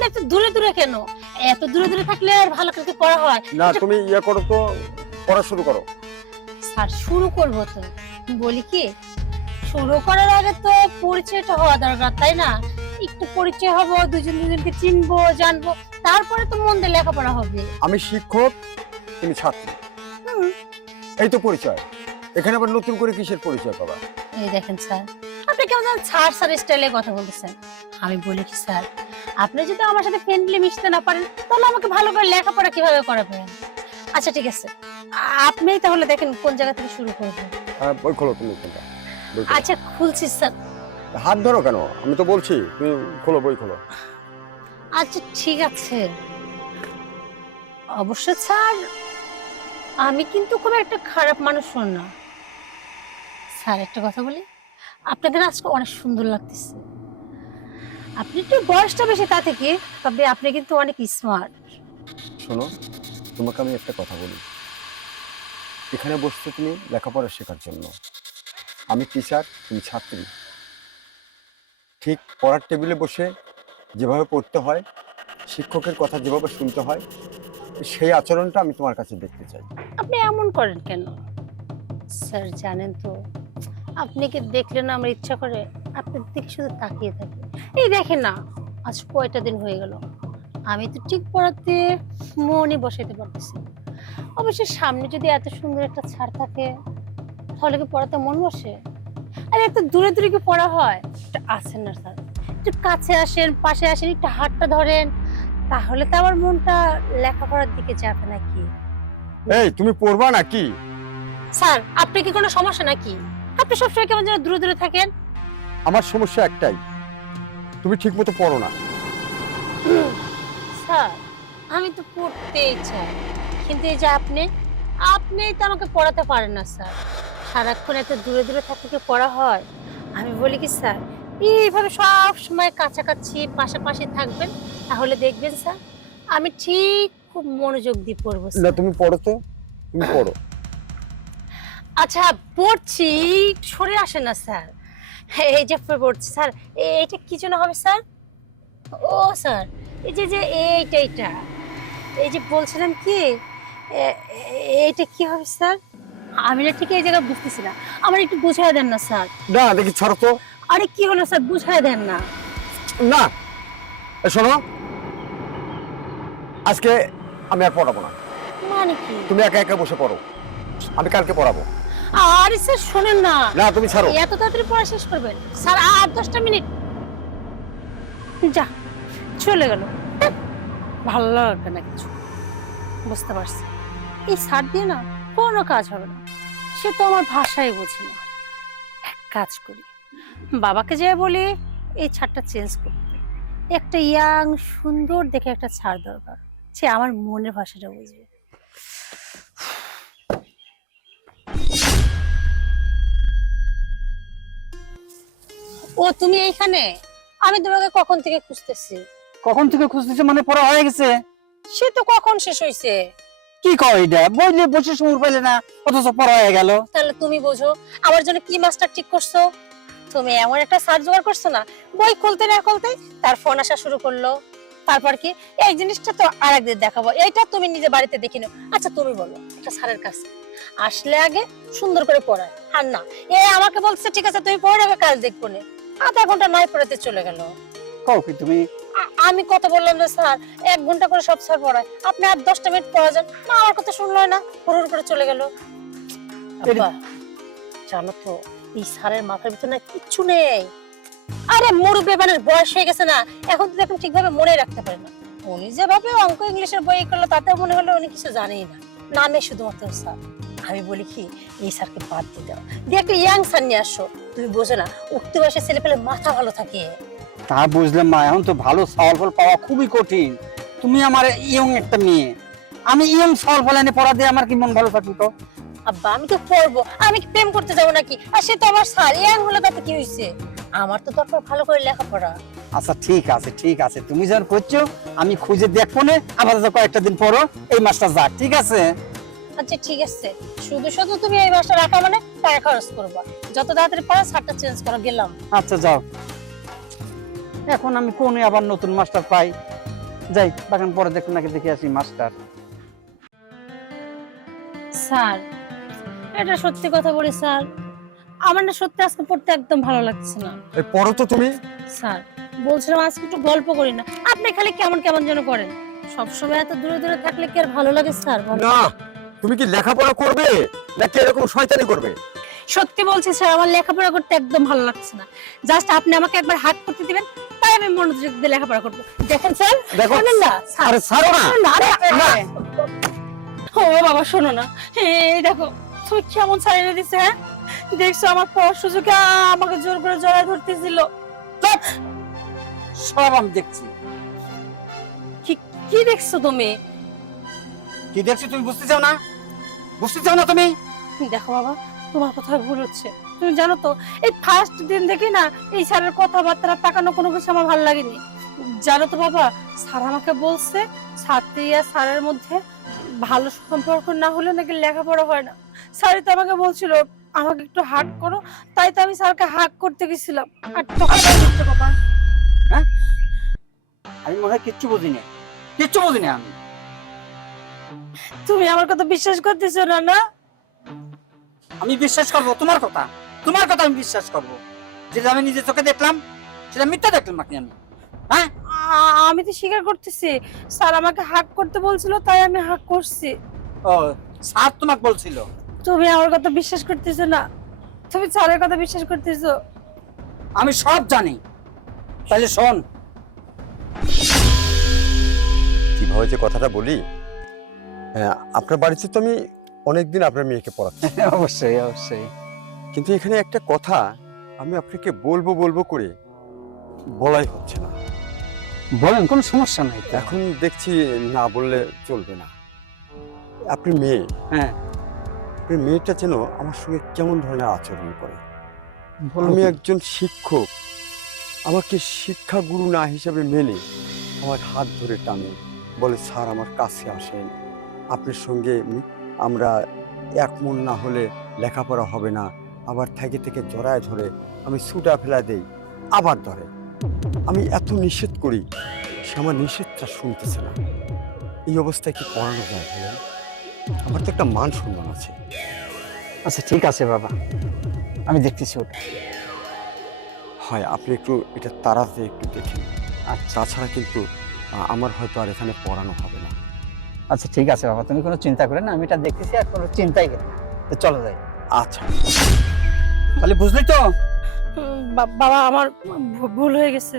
আপনি এত দূরে দূরে কেন? এত দূরে দূরে থাকলে আর ভালো করে পড়া হয় না তুমি ইয়ে করো তো, পড়া শুরু করো। স্যার শুরু করবো তো, বলি কি শুরু করার আগে তো পরিচয়টা হওয়া দরকার তাই না? একটু পরিচয় হবো, দুজন দুজনকে চিনবো জানবো, তারপরে তো মন দিয়ে লেখাপড়া হবে। আমি শিক্ষক, তুমি ছাত্রী, এই তো পরিচয়। এখানে আবার নতুন করে কিসের পরিচয় পাবা? এই দেখেন স্যার, আপনি কেমন যেন ছাড় স্যার স্টাইলে কথা বলতেছেন। আমি বলি কি স্যার, আপনি যদি আমার সাথে ফ্রেন্ডলি মিশতে না পারেন তাহলে আমাকে ভালো করে লেখাপড়া কিভাবে করাবেন? আচ্ছা ঠিক আছে, আপনিই তাহলে দেখেন কোন জায়গা থেকে শুরু করবেন। বই খোলো তুমি কোনটা, বই খোলো। আচ্ছা খুলছি স্যার। হাত ধরো কেন? আমি তো বলছি তুমি খোলো, বই খোলো। আচ্ছা ঠিক আছে। অবশ্য স্যার আমি কিন্তু খুব একটা খারাপ মানুষ না। স্যার একটা কথা বলি, আপনাদের আজকে অনেক সুন্দর লাগতেছে। আপনি একটু বয়সটা বেশি তা থেকে, তবে আপনি কিন্তু অনেক স্মার্ট। শোনো, তোমাকে আমি একটা কথা বলি। এখানে বসতে তুমি লেখাপড়া শেখার জন্য। আমি টিচার, তুমি ছাত্রী। ঠিক পড়ার টেবিলে বসে যেভাবে পড়তে হয়, শিক্ষকের কথা যেভাবে শুনতে হয়, সেই আচরণটা আমি তোমার কাছে দেখতে চাই। আপনি এমন করেন কেন স্যার? জানেন তো আপনি কি দেখলে না আমার ইচ্ছা করে আপনার দিকে শুধু তাকিয়ে থাকি। এই দেখেন না, আজ কয়টা দিন হয়ে গেল আমি তো ঠিক পড়াতে মনই বসাইতে পারতেছি না। অবশ্য সামনে যদি এত সুন্দর একটা ছাড় থাকে তাহলে কি পড়াতে মন বসে? আরে এত দূরে দূরে কি পড়া হয়? একটু আসেন না স্যার, একটু কাছে আসেন, পাশে আসেন, একটু হাতটা ধরেন, তাহলে তো আমার মনটা লেখাপড়ার দিকে যাবে নাকি? এই তুমি পড়বা নাকি? স্যার আপনি কি কোনো সমস্যা নাকি? আপনি সবসময় কেমন যেন দূরে দূরে থাকেন। আমার সমস্যা একটাই, তুমি ঠিক মতো পড়ো না। স্যার আমি তো পড়তেই চাই, কিন্তু এই যে আপনিই তো আমাকে পড়াতে পারেন না স্যার। সারাক্ষণ এত দূরে দূরে থাকলে কি পড়া হয়? আমি বলি কি স্যার, এইভাবে সব সময় কাছাকাছি পাশাপাশি থাকবেন, তাহলে দেখবেন স্যার আমি ঠিক খুব মনোযোগ দিয়ে পড়বো না স্যার। তুমি পড়ো তো, তুমি পড়ো। আচ্ছা পড়ছি, সরে আসেন না স্যার। এই যে পড়ছি স্যার, এইটা কি জন্য হবে স্যার? ও স্যার, এই যে যে এইটা এই যে বলছিলাম কি, এইটা কি হবে স্যার? আমি না ঠিক এই জায়গা বুঝতেছি না, আমার একটু বুঝাই দেন না স্যার। না দেখি, ছাড়ো তো। আরে কি হলো স্যার, বুঝাই দেন না। না শোনো, আজকে আমি আর পড়াবো না। মানে কি? তুমি একা একা বসে পড়ো, আমি কালকে পড়াবো। আরে স্যার শোনেন না। না তুমি ছাড়ো। এত তাড়াতাড়ি পড়া শেষ করবেন স্যার? আর 10টা মিনিট। যা চলে গেল, ভালো লাগবে না কিছু। বুঝতে পারছি এই স্যার দিয়ে না কোনো কাজ হবে না। সে তো আমার ভাষাই বোঝে না। এক কাজ করি, বাবাকে যেয়ে বলি এই ছাড়টা চেঞ্জ করতে। একটা ইয়াং সুন্দর দেখে একটা ছাড় দরকার, সে আমার মনের ভাষাটা বুঝবে। ও তুমি এইখানে? আমি তোমাকে কখন থেকে খুঁজতেছি। কখন থেকে খুঁজতেছে মানে পড়া হয়ে গেছে? সে তো কখন শেষ হয়েছে। কি কয় এটা, বইলে বসে সময় পাইলে না, অথচ পড়া হয়ে গেল। তাহলে তুমি বোঝো আমার জন্য কি মাস্টার ঠিক করছো? তুমি এমন একটা সার্চ জোগাড় করছো না, বই খুলতে না খুলতে তার ফোন আসা শুরু করলো। তারপর কি এই জিনিসটা তো আরেকদিন দেখাবো, এইটা তুমি নিজে বাড়িতে দেখে নাও। আচ্ছা তুমি বলো, একটা স্যারের কাছে আসলে আগে সুন্দর করে পড়ায়, আর না এ আমাকে বলছে ঠিক আছে তুমি পড়ে রাখো, কাজ দেখবো না। আধা ঘন্টা নয় পড়াতে চলে গেল। কও কি তুমি? আমি কত বললাম যে স্যার 1 ঘন্টা করে সব স্যার পড়ায়, আপনি আর 10টা মিনিট পড়া যান না, আমার কথা শুনলো না, হুড় করে চলে গেল। আব্বা জানো তো এই স্যারের মাথার ভিতরে না কিচ্ছু নেই। আরে মুরব্বী বানের বয়স হয়ে গেছে না, এখন তো দেখুন ঠিকভাবে মনে রাখতে পারে না। উনি যেভাবে অঙ্ক ইংলিশের বই করলো তাতে মনে হলো উনি কিছু জানেই না, নামে শুধুমাত্র স্যার। আমি বলি কি এই স্যারকে বাদ দিয়ে দাও, দিয়ে একটা ইয়াং স্যার নিয়ে আসো। তুমি বোঝো না উঠতে বয়সে ছেলে পেলে মাথা ভালো থাকে। তা বুঝলাম মা, এখন তো ভালো সওয়াল ফল পাওয়া খুবই কঠিন। তুমি আমার ইয়ং একটা মেয়ে, আমি ইয়ং সওয়াল ফল এনে পড়া দিয়ে আমার কি মন ভালো থাকবে? তো আব্বা আমি তো পড়বো, আমি কি প্রেম করতে যাবো নাকি? আর সে তো আমার স্যার, ইয়াং হলে তাতে কি হয়েছে? আমার তো দরকার ভালো করে লেখাপড়া। আচ্ছা ঠিক আছে ঠিক আছে, তুমি যখন করছো আমি খুঁজে দেখবো না, আপাতত কয়েকটা দিন পরও এই মাসটা যাক, ঠিক আছে? আচ্ছা ঠিক আছে, শুধু শুধু তুমি এই মাসটা রাখা মানে টাকা খরচ করবা। যত তাড়াতাড়ি পারো শার্টটা চেঞ্জ করো, গেলাম। আচ্ছা যাও। এখন আমি কোনে আবার নতুন মাস্টার পাই, যাই বাগান পরে দেখুন নাকি দেখে আসি মাস্টার। স্যার এটা সত্যি কথা বলি স্যার, আমার না সত্যি আজকে পড়তে একদম ভালো লাগছে না। এই পড়ো তো তুমি। স্যার বলছিলাম আজকে একটু গল্প করি না, আপনি খালি কেমন কেমন যেন করেন। সবসময় এত দূরে দূরে থাকলে কি আর ভালো লাগে স্যার বলেন? না, তুমি কি লেখাপড়া করবে নাকি এরকম শয়তানি করবে? সত্যি বলছি স্যার, আমার লেখাপড়া করতে একদম ভালো লাগছে না। জাস্ট আপনি আমাকে একবার হাত করতে দিবেন, তাই আমি মনোযোগ দিয়ে লেখাপড়া করবো। দেখেন স্যার, দেখো। শোনেন না স্যার। আরে ছাড়ো না। না, আরে, ও বাবা শোনো না, এই দেখো তুমি কেমন ছাড়িয়ে দিছে। হ্যাঁ দেখছো আমার পর সুযোগে আমাকে জোর করে জড়ায় ধরতেছিল। সব আমি দেখছি। কি কি দেখছো তুমি? কি দেখছি তুমি বুঝতে চাও না? বুঝতে চাও না তুমি? দেখো বাবা, তোমার কথা ভুল হচ্ছে। তুমি জানো তো এই ফার্স্ট দিন থেকে না এই স্যারের কথাবার্তা তাকানো কোনো কিছু আমার ভালো লাগেনি। জানো তো বাবা, স্যার আমাকে বলছে ছাত্রী আর স্যারের মধ্যে ভালো সম্পর্ক না হলে নাকি লেখাপড়া হয় না। স্যারই তো আমাকে বলছিল আমাকে একটু হাগ করো, তাই তো আমি স্যারকে হাগ করতে গেছিলাম। আর তখন বাবা, হ্যাঁ আমি মনে হয় কিচ্ছু বুঝিনি, কিচ্ছু বুঝিনি আমি। তুমি আমার কথা বিশ্বাস করতেছো না? না আমি বিশ্বাস করবো তোমার কথা? তোমার কথা আমি বিশ্বাস করবো? যেটা আমি নিজের চোখে দেখলাম সেটা মিথ্যা দেখলাম নাকি আমি? হ্যাঁ আমি তো স্বীকার করতেছি স্যার আমাকে হাগ করতে বলছিল, তাই আমি হাগ করছি। ও স্যার তোমাকে বলছিল? তুমি আমার কথা বিশ্বাস করতেছো না, তুমি স্যারের কথা বিশ্বাস করতেছো। আমি সব জানি। তাহলে শোন, কিভাবে যে কথাটা বলি, আপনার বাড়িতে তো আমি অনেকদিন আপনার মেয়েকে পড়াচ্ছি, অবশ্যই অবশ্যই। কিন্তু এখানে একটা কথা আমি আপনাকে বলবো বলবো করে বলাই হচ্ছে না। বলেন, কোনো সমস্যা নাই তো। এখন দেখছি না বললে চলবে না। আপনি মেয়ে, হ্যাঁ আপনার মেয়েটা যেন আমার সঙ্গে কেমন ধরনের আচরণ করে। বলুন। আমি একজন শিক্ষক, আমাকে শিক্ষাগুরু না হিসেবে মেনে আমার হাত ধরে টানে, বলে স্যার আমার কাছে আসেন, আপনার সঙ্গে আমরা এক মন না হলে লেখাপড়া হবে না। আবার থেকে থেকে জড়ায় ধরে, আমি ছুটা ফেলা দেই, আবার ধরে। আমি এত নিষেধ করি, সে আমার নিষেধটা শুনতেছে না। এই অবস্থায় কি পড়ানো যায় বলেন? আমার তো একটা মান সম্মান আছে। আচ্ছা ঠিক আছে বাবা, আমি দেখতেছি ওটা। হয় আপনি একটু এটা তাড়াতে একটু দেখেন। আর তাছাড়া কিন্তু আমার হয়তো আর এখানে পড়ানো হবে না। আচ্ছা ঠিক আছে বাবা, তুমি কোনো চিন্তা করে না, আমি এটা দেখতেছি, আর কোনো চিন্তাই করি না। তো চলো যাই। আচ্ছা, তাহলে বুঝলি তো? বাবা আমার ভুল হয়ে গেছে,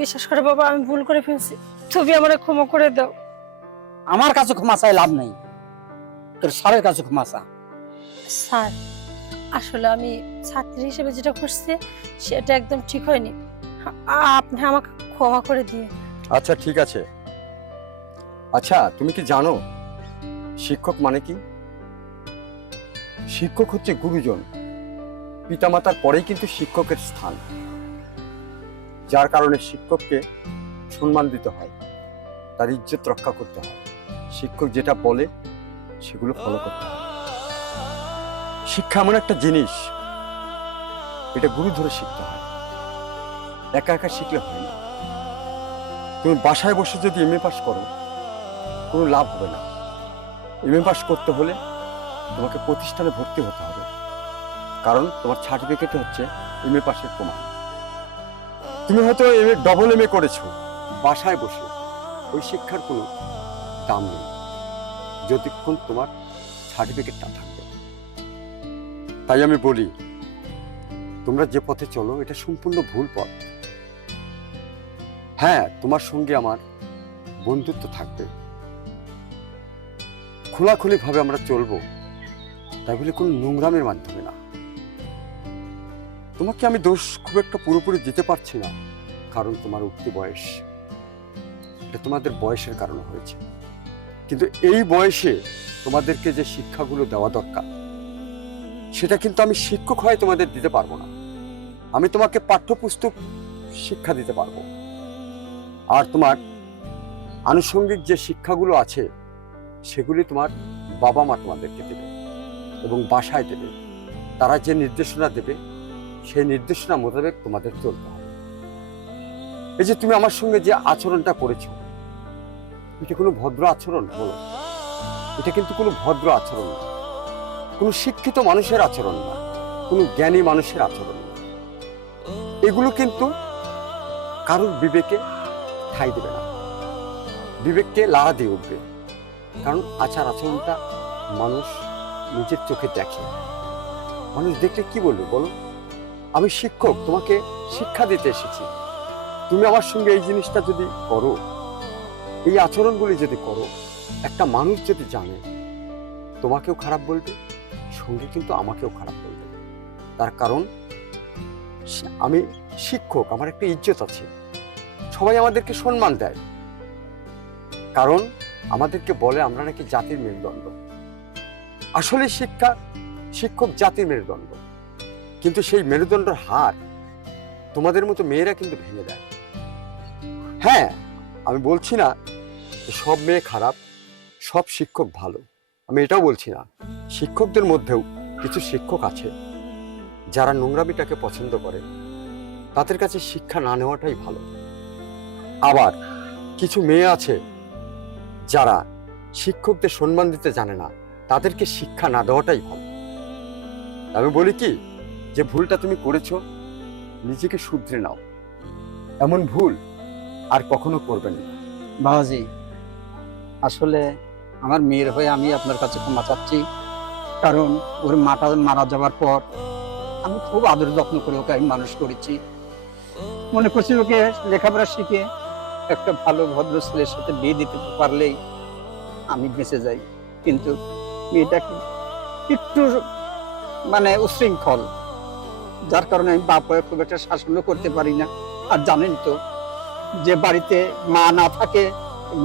বিশ্বাস করে বাবা আমি ভুল করে ফেলছি, তুমি আমারে ক্ষমা করে দাও। আমার কাছে ক্ষমা চাই লাভ নেই, তোর স্যারের কাছে ক্ষমা চা। স্যার আসলে আমি ছাত্রী হিসেবে যেটা করছি সেটা একদম ঠিক হয়নি, আপনি আমাকে ক্ষমা করে দিয়ে। আচ্ছা ঠিক আছে। আচ্ছা তুমি কি জানো শিক্ষক মানে কি? শিক্ষক হচ্ছে গুরুজন, পিতামাতার পরেই কিন্তু শিক্ষকের স্থান, যার কারণে শিক্ষককে সম্মান দিতে হয়, তার ইজ্জত রক্ষা করতে হয়। শিক্ষক যেটা বলে সেগুলো ফলো করতে হয়। শিক্ষা এমন একটা জিনিস, এটা গুরু ধরে শিখতে হয়, একা একা শিখলে হয় না। তুমি বাসায় বসে যদি এমএ পাস করো কোনো লাভ হবে না। এমএ পাস করতে হলে তোমাকে প্রতিষ্ঠানে ভর্তি হতে হবে, কারণ তোমার সার্টিফিকেট হচ্ছে এমএ পাসের প্রমাণ। তুমি হয়তো এমএ ডবল এমএ করেছো, বাসায় বসে ওই শিক্ষার কোনো দাম নেই যতক্ষণ তোমার সার্টিফিকেটটা থাকবে। তাই আমি বলি, তোমরা যে পথে চলো এটা সম্পূর্ণ ভুল পথ। হ্যাঁ তোমার সঙ্গে আমার বন্ধুত্ব থাকবে, খোলাখুলি ভাবে আমরা চলবো, তাই বলে কোনো নোংরামের মাধ্যমে না। তোমাকে আমি দোষ খুব একটা পুরোপুরি দিতে পারছি না, কারণ তোমার উঠতি বয়স, এটা তোমাদের বয়সের কারণে হয়েছে। কিন্তু এই বয়সে তোমাদেরকে যে শিক্ষাগুলো দেওয়া দরকার সেটা কিন্তু আমি শিক্ষক হয়ে তোমাদের দিতে পারবো না। আমি তোমাকে পাঠ্যপুস্তক শিক্ষা দিতে পারবো, আর তোমার আনুষঙ্গিক যে শিক্ষাগুলো আছে সেগুলি তোমার বাবা মা তোমাদেরকে দেবে এবং বাসায় দেবে। তারা যে নির্দেশনা দেবে সেই নির্দেশনা মোতাবেক তোমাদের চলতে হবে। এই যে তুমি আমার সঙ্গে যে আচরণটা করেছো এটা কোনো ভদ্র আচরণ বলো? এটা কিন্তু কোনো ভদ্র আচরণ না, কোনো শিক্ষিত মানুষের আচরণ না, কোনো জ্ঞানী মানুষের আচরণ না। এগুলো কিন্তু কারোর বিবেকে ঠাঁই দেবে না, বিবেককে লাড়া দিয়ে উঠবে। কারণ আচার আচরণটা মানুষ নিজের চোখে দেখে। মানুষ দেখলে কি বলবে বলো? আমি শিক্ষক, তোমাকে শিক্ষা দিতে এসেছি। তুমি আমার সঙ্গে এই জিনিসটা যদি করো, এই আচরণগুলি যদি করো, একটা মানুষ যদি জানে, তোমাকেও খারাপ বলবে, সঙ্গে কিন্তু আমাকেও খারাপ বলবে। তার কারণ আমি শিক্ষক, আমার একটা ইজ্জত আছে, সবাই আমাদেরকে সম্মান দেয়, কারণ আমাদেরকে বলে আমরা নাকি জাতির মেরুদণ্ড। আসলে শিক্ষক জাতির মেরুদণ্ড, কিন্তু সেই মেরুদণ্ডের হার তোমাদের মতো মেয়েরা কিন্তু ভেঙে দেয়। হ্যাঁ, আমি বলছি না যে সব মেয়ে খারাপ, সব শিক্ষক ভালো, আমি এটাও বলছি না। শিক্ষকদের মধ্যেও কিছু শিক্ষক আছে যারা নোংরামিটাকে পছন্দ করে, তাদের কাছে শিক্ষা না নেওয়াটাই ভালো। আবার কিছু মেয়ে আছে যারা শিক্ষকদের সম্মান দিতে জানে না, তাদেরকে শিক্ষা না দেওয়াটাই ভালো। আমি বলি কি, যে ভুলটা তুমি করেছো নিজেকে শুধরে নাও, এমন ভুল আর কখনো করবেন না। বাবাজি, আসলে আমার মেয়ের হয়ে আমি আপনার কাছে ক্ষমা চাচ্ছি। কারণ ওর মাটা মারা যাওয়ার পর আমি খুব আদর যত্ন করে ওকে আমি মানুষ করেছি। মনে করছি ওকে লেখাপড়া শিখে একটা ভালো ভদ্র ছেলের সাথে বিয়ে দিতে পারলেই আমি বেঁচে যাই। কিন্তু মেয়েটাকে একটু উশৃঙ্খল, যার কারণে আমি বাপ হয়ে খুব একটা শাসনও করতে পারি না। আর জানেন তো, যে বাড়িতে মা না থাকে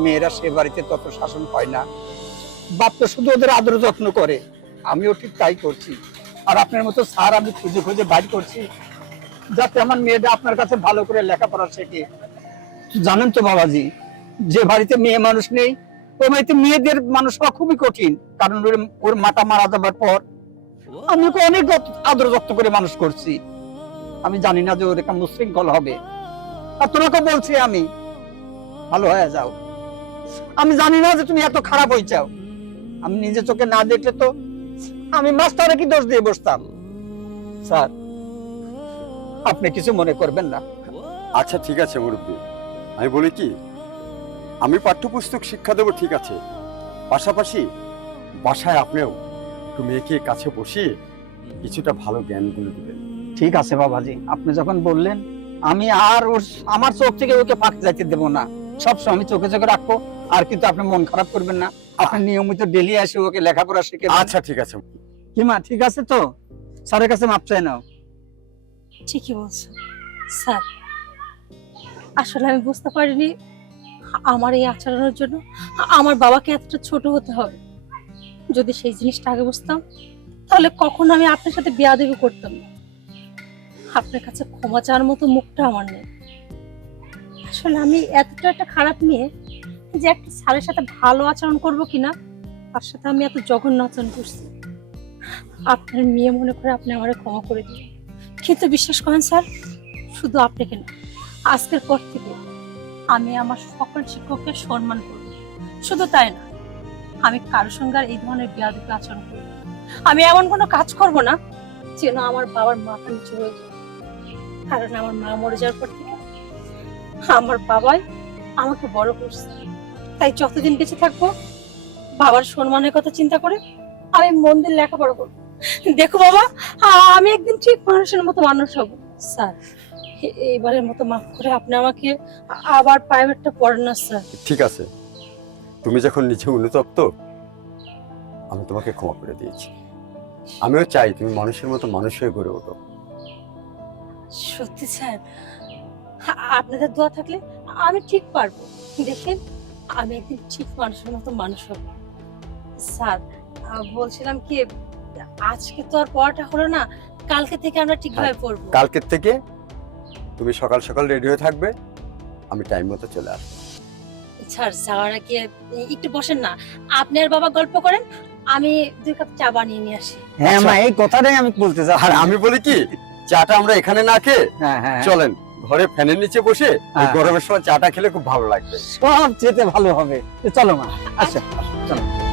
মেয়েরা সে বাড়িতে তত শাসন হয় না। বাপ তো শুধু ওদের আদর যত্ন করে, আমিও ঠিক তাই করছি। আর আপনার মতো স্যার আমি খুঁজে খুঁজে বাইর করছি যাতে আমার মেয়েটা আপনার কাছে ভালো করে লেখাপড়া শেখে। জানেন তো বাবাজি, যে বাড়িতে মেয়ে মানুষ নেই ওই বাড়িতে মেয়েদের মানুষ হওয়া খুবই কঠিন। কারণ ওর মাটা মারা যাবার পর আমি ওকে অনেক আদর যত্ন করে মানুষ করছি। আমি জানি না যে ওর একটা মুশৃঙ্খল হবে। আর তোমাকে বলছি আমি, ভালো হয়ে যাও। আমি জানি না যে তুমি এত খারাপ হয়ে যাও। আমি নিজে চোখে না দেখলে তো আমি মাস্টারে কি দোষ দিয়ে বসতাম। স্যার, আপনি কিছু মনে করবেন না। আচ্ছা ঠিক আছে মুরব্বী, আমি বলি কি, আমি পাঠ্যপুস্তক শিক্ষা দেবো ঠিক আছে, পাশাপাশি বাসায় আপনিও একটু মেয়েকে কাছে বসিয়ে কিছুটা ভালো জ্ঞানগুলো দিবেন। ঠিক আছে বাবাজি, আপনি যখন বললেন আমি আর আমার চোখ থেকে ওকে ফাঁক যাইতে দেবো না। সবসময় আমি চোখে চোখে রাখবো। আর কিন্তু আপনি মন খারাপ করবেন না, আপনি নিয়মিত ডেলি এসে ওকে লেখাপড়া শিখে। আচ্ছা ঠিক আছে। কি মা, ঠিক আছে তো? স্যারের কাছে মাপ চাই নাও। ঠিকই বলছো স্যার, আসলে আমি বুঝতে পারিনি আমার এই আচরণের জন্য আমার বাবাকে এতটা ছোট হতে হবে। যদি সেই জিনিসটা আগে বুঝতাম তাহলে কখনো আমি আপনার সাথে বেয়াদবি করতাম না। আপনার কাছে ক্ষমা চাওয়ার মতো মুখটা আমার নেই। আসলে আমি এতটা একটা খারাপ মেয়ে যে একটা স্যারের সাথে ভালো আচরণ করব কিনা তার সাথে আমি এত জঘন্য আচরণ করছি। আপনার মেয়ে মনে করে আপনি আমারে ক্ষমা করে দিন। কিন্তু বিশ্বাস করেন স্যার, শুধু আপনাকে না, আজকের পর থেকে আমি আমার সকল শিক্ষককে সম্মান করব। শুধু তাই না, আমি কারোর সঙ্গে আর এই ধরনের বেয়াদবি আচরণ করব না। আমি এমন কোনো কাজ করব না যেন আমার বাবার মাথা নিচু হয়ে যায়। কারণ আমার মা মরে যাওয়ার পর থেকে আমার বাবাই আমাকে বড় করছে। তাই যতদিন বেঁচে থাকবো বাবার সম্মানের কথা চিন্তা করে আমি মন দিয়ে লেখাপড়া করবো। দেখো বাবা, আমি একদিন ঠিক মানুষের মতো মানুষ হব। স্যার, এইবারের মতো মাফ করে আপনি আমাকে আবার প্রাইভেটটা পড়েন না স্যার। ঠিক আছে, তুমি যখন নিজে অনুতপ্ত, আমি তোমাকে ক্ষমা করে দিয়েছি। আমিও চাই তুমি মানুষের মতো মানুষ হয়ে গড়ে ওঠো। সত্যি স্যার, আপনাদের দোয়া থাকলে আমি ঠিক পারবো। দেখেন, আমি একদিন ঠিক মানুষের মতো মানুষ হব। স্যার, বলছিলাম কি, আজকে তো আর পড়াটা হলো না, কালকে থেকে আমরা ঠিকভাবে পড়বো। কালকের থেকে তুমি সকাল সকাল রেডি হয়ে থাকবে, আমি টাইম মতো চলে আসবো। স্যার, যাওয়ার আগে একটু বসেন না, আপনি আর বাবা গল্প করেন, আমি 2 কাপ চা বানিয়ে নিয়ে আসি। হ্যাঁ মা, এই কথাটাই আমি বলতে চাই। আর আমি বলি কি, চাটা আমরা এখানে না খেয়ে হ্যাঁ হ্যাঁ চলেন ঘরে ফ্যানের নিচে বসে ওই হ্যাঁ। গরমের সময় চাটা খেলে খুব ভালো লাগবে। সব যেতে ভালো হবে। চলো মা, আচ্ছা চলো।